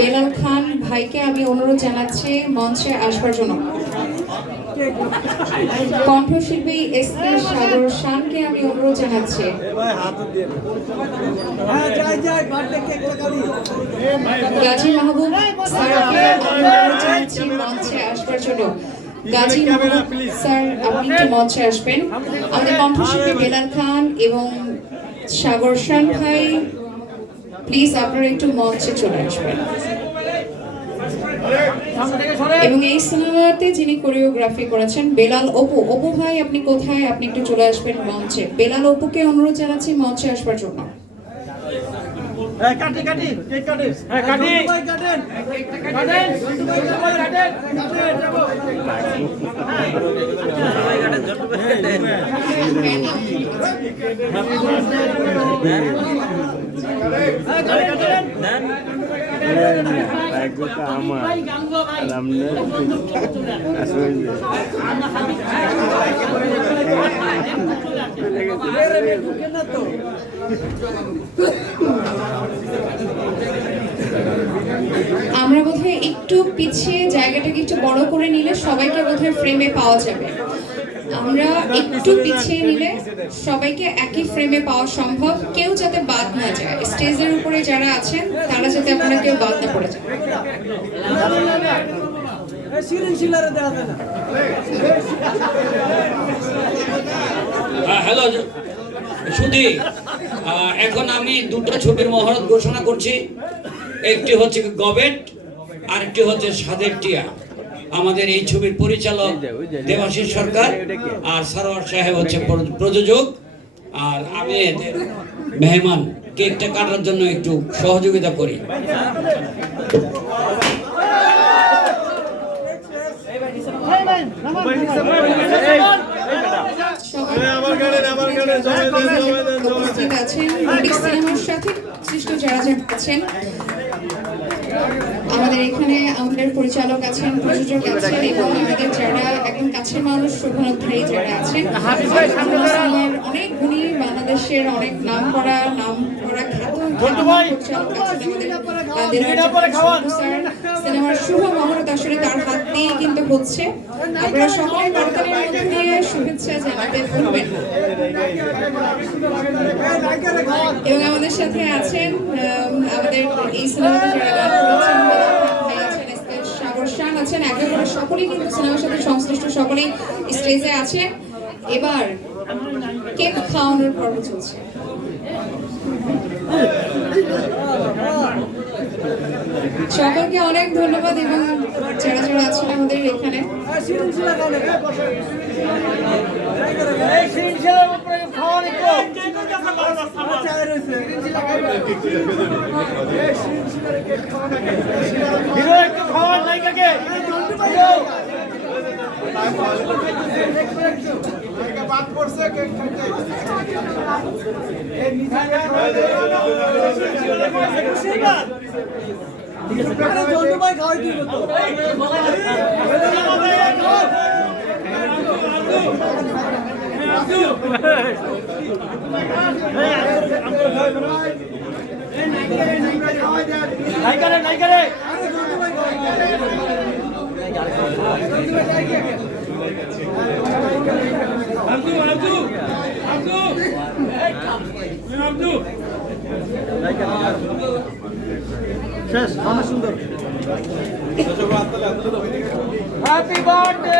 বেলাল খান ভাইকে আমি অনুরোধ জানাচ্ছি মঞ্চে আসবার জন্য। কণ্ঠশিল্পী এস কে সাগর শানকে আমি অনুরোধ জানাচ্ছি। গাজী মাহবুব স্যারকে অনুরোধ জানাচ্ছি মঞ্চে আসবার জন্য। গাজী মাহবুব স্যার, আপনি একটু মঞ্চে আসবেন। আমাদের কণ্ঠশিল্পী বেলাল খান এবং সাগর শান ভাই প্লিজ আপনারা একটু মঞ্চে চলে আসবেন। এবং এই সিনেমাতে যিনি কোরিওগ্রাফি করেছেন বেলাল অপু। অপু ভাই আপনি কোথায়? আপনি একটু চলে আসবেন মঞ্চে। বেলাল অপুকে অনুরোধ জানাচ্ছি মঞ্চে আসবার জন্য। হ্যাঁ কাটি কাটি কেক কাটি হ্যাঁ কাটি কাটেন। কাটেন। কাটেন যাব। ভাগ্যটা আমার বোধহয় একটু পিছিয়ে জায়গাটাকে একটু বড় করে নিলে সবাইকে বোধহয় ফ্রেমে পাওয়া যাবে। আমরা একটু পিছিয়ে নিলে সবাইকে একই ফ্রেমে পাওয়া সম্ভব। কেউ যাতে বাদ না যায়। স্টেজের উপরে যারা আছেন তারা যাতে আপনারা কেউ বাদ না পড়ে যায় আহ, হ্যালো সুধি এখন আমি দুটো ছবির মহরত ঘোষণা করছি। একটি হচ্ছে গবেট আর একটি হচ্ছে সাদের টিয়া। আমাদের এই ছবির পরিচালক দেবাশিস সরকার আর সারোয়ার সাহেব হচ্ছে প্রযোজক। আর আমি এদের মেহমান কেকটা কাটার জন্য একটু সহযোগিতা করি। আছেন সাথে সৃষ্ট যারা যারা আছেন। আমাদের এখানে আমাদের পরিচালক আছেন প্রযোজক আছেন এবং আমাদের যারা একদম কাছের মানুষ শোভনাধ্যায়ী যারা আছেন অনেক গুণী বাংলাদেশের অনেক নাম করা নাম করা খ্যাত শুভ তার হাত দিয়েই কিন্তু হচ্ছে। আপনারা দিয়ে শুভেচ্ছা এবং আমাদের সাথে আছেন আমাদের এই সিনেমাতে আছেন। সকলেই কিন্তু সিনেমার সাথে সংশ্লিষ্ট সকলেই স্টেজে আছেন। এবার কেক খাওয়ানোর পর্ব চলছে। সকলকে অনেক ধন্যবাদ এবং যারা যারা আছেন আমাদের এখানে। সিরিন শিলা এই নাই কাকে হিরো জন্টু ভাই খাওয়াই দিব তো নাই করে নাই করে শেষ সুন্দর। হ্যাপি বার্থডে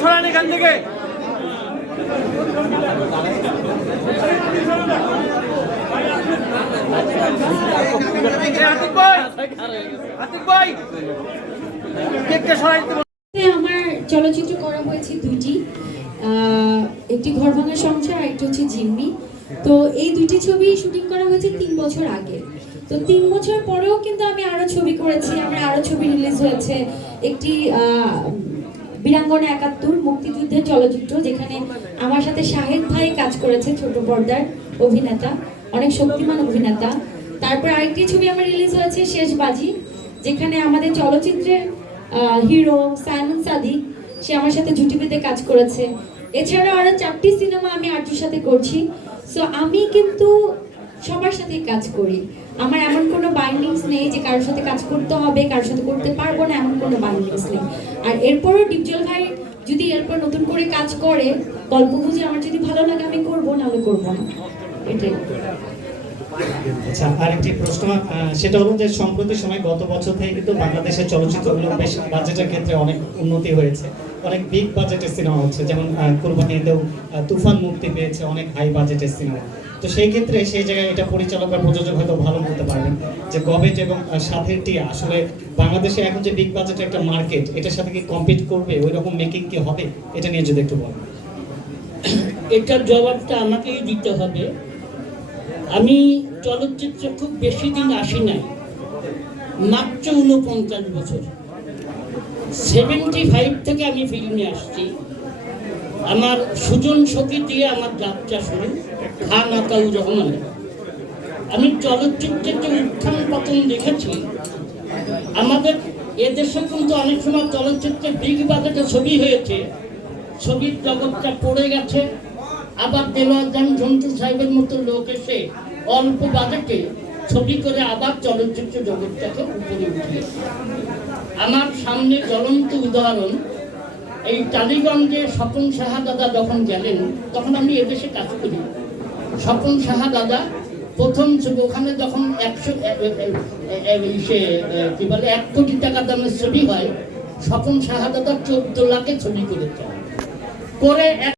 সরান। এখান থেকে। আমার চলচ্চিত্র করা হয়েছে দুইটি। আহ, একটি ঘর ভাঙা সংসার আর একটি হচ্ছে জিম্মি। তো এই দুইটি ছবি শুটিং করা হয়েছে তিন বছর আগে। তো তিন বছর পরেও কিন্তু আমি আরও ছবি করেছি। আমার আরও ছবি রিলিজ হয়েছে। একটি বীরাঙ্গনা একাত্তর মুক্তিযুদ্ধের চলচ্চিত্র, যেখানে আমার সাথে শাহেদ ভাই কাজ করেছে, ছোট পর্দার অভিনেতা, অনেক শক্তিমান অভিনেতা। তারপর আরেকটি ছবি আমার রিলিজ হয়েছে, শেষ বাজি, যেখানে আমাদের চলচ্চিত্রের হিরো সাইমন সাদিক সে আমার সাথে জুটি পেতে কাজ করেছে। এছাড়াও আরও চারটি সিনেমা আমি আর্যুর সাথে করছি। সো আমি কিন্তু সবার সাথেই কাজ করি। আমার এমন কোনো বাইন্ডিংস নেই যে কারোর সাথে কাজ করতে হবে, কারোর সাথে করতে পারব না, এমন কোনো বাইন্ডিংস নেই। আর এরপরও ডিপজল ভাই যদি এরপর নতুন করে কাজ করে গল্প বুঝে আমার যদি ভালো লাগে, আমি করব, নাহলে করব না। এটাই। আচ্ছা আরেকটি প্রশ্ন সেটা হলো যে সম্প্রতি সময় গত বছর থেকে কিন্তু বাংলাদেশের চলচ্চিত্রগুলো বেশ বাজেটের ক্ষেত্রে অনেক উন্নতি হয়েছে। অনেক বিগ বাজেটের সিনেমা হচ্ছে। যেমন কুরবানিতেও তুফান মুক্তি পেয়েছে অনেক হাই বাজেটের সিনেমা তো সেই ক্ষেত্রে সেই জায়গায় এটা পরিচালক বা প্রযোজক হয়তো ভালো বলতে পারবেন যে গবেট এবং টিয়া আসলে বাংলাদেশে এখন যে বিগ বাজেটের একটা মার্কেট এটার সাথে কি কম্পিট করবে? ওই রকম মেকিং কি হবে? এটা নিয়ে যদি একটু বলেন। এটার জবাবটা আমাকেই দিতে হবে। আমি চলচ্চিত্রে খুব বেশি দিন আসি নাই। মাত্র উনপঞ্চাশ বছর। সেভেন্টি ফাইভ থেকে আমি ফিল্মে আসছি। আমার সুজন সখী দিয়ে আমার যাত্রা শুরু, খান আতাউর রহমানের। আমি চলচ্চিত্রের যে উত্থান পতন দেখেছি। আমাদের এদেশে কিন্তু অনেক সময় চলচ্চিত্রে বিগ বাজেটে ছবি হয়েছে। ছবির জগৎটা পড়ে গেছে। আবার দেলোয়ারজান ঝন্টু সাহেবের মতো লোক এসে অল্প বাজেটে ছবি করে আবার চলচ্চিত্র জগৎটাকে উপরে উঠিয়েছে। আমার সামনে জ্বলন্ত উদাহরণ, এই টালিগঞ্জে স্বপন সাহা দাদা যখন গেলেন, তখন আমি এদেশে কাজ করি। স্বপন সাহা দাদা প্রথম ওখানে যখন একশো সে কি বলে, এক কোটি টাকা দামের ছবি হয়, স্বপন সাহা দাদা চোদ্দ লাখে ছবি করেছে করে